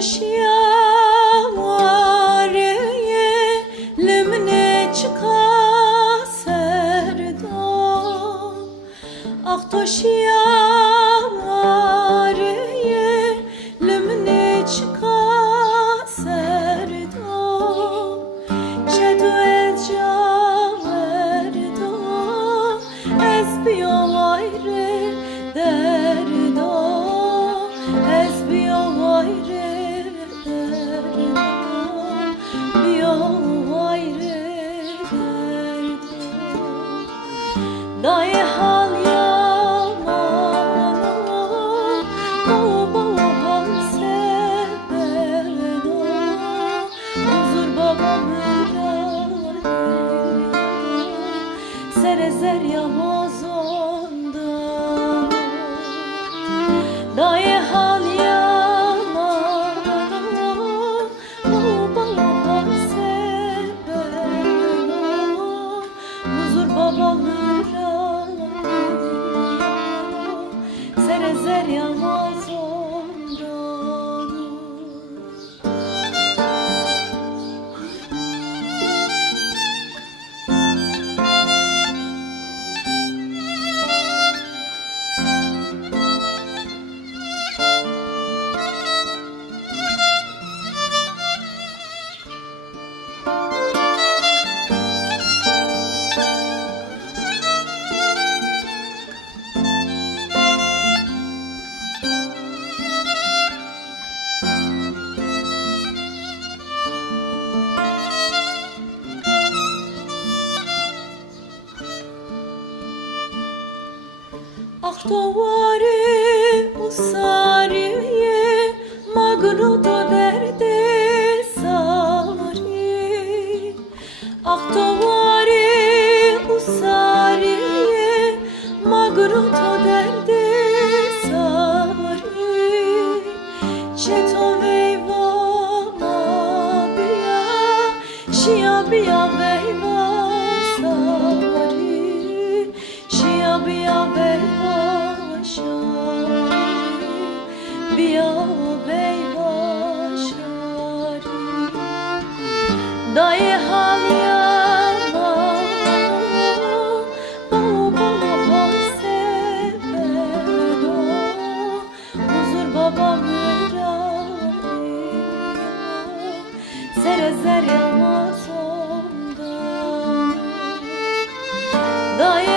Aktoşya vareye lemne çıka serda Aktoşya vareye lemne çıka serda Çedu ez caverda ez biyavayre derda ez biyavayre Daye hal yaman Baba hal severda Huzur babam Serezer yamazonda Daye hal yaman Baba hal severda Huzur babam Serezer yamazondan Aktovare usariye magruto derde sari Aktovare usariye magruto derde sari Çeto veyva biya şia biya veyva sari Şia biya veyva Biya veyva şari Daye hal yaman Baba hal severda Huzur babam Serezer yamazondan Daye